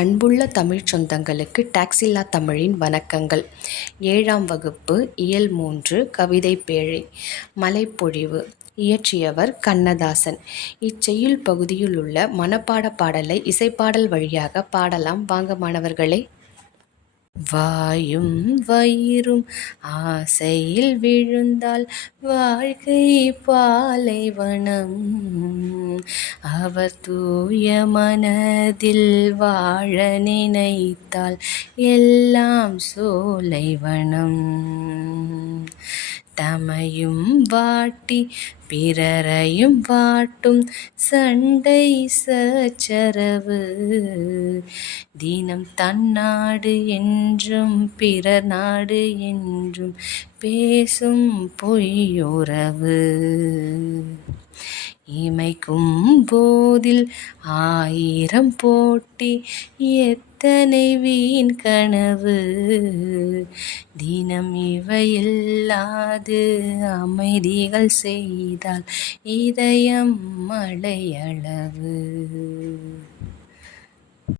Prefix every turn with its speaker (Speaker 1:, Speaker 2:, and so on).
Speaker 1: அன்புள்ள தமிழ் சொந்தங்களுக்கு டாக்ஸில்லா தமிழின் வணக்கங்கள். ஏழாம் வகுப்பு இயல் மூன்று கவிதை பேழை மலைப்பொழிவு இயற்றியவர் கண்ணதாசன். இச்செய்யுள் பகுதியில் உள்ள மனப்பாடப் பாடலை இசைப்பாடல் வழியாக பாடலாம் வாங்க மாணவர்களே. வாயும் வயிறும் ஆசையில் விழுந்தால் வாழ்க்கை பாலைவனம். அவர் தூய மனதில் வாழ நினைத்தால் எல்லாம் சோலைவனம். தமையும் வாட்டி பிறரையும் வாட்டும் சண்டை சச்சரவு தினம் தன்னாடு என்றும் பிறர் நாடு என்றும் பேசும் பொய்யுறவு. இமைக்கும் போதில் ஆயிரம் போட்டி எத்தனை வீண் கனவு. தினம் இவையில்லாது அமைதிகள் செய்தால் இதயம் மழையளவு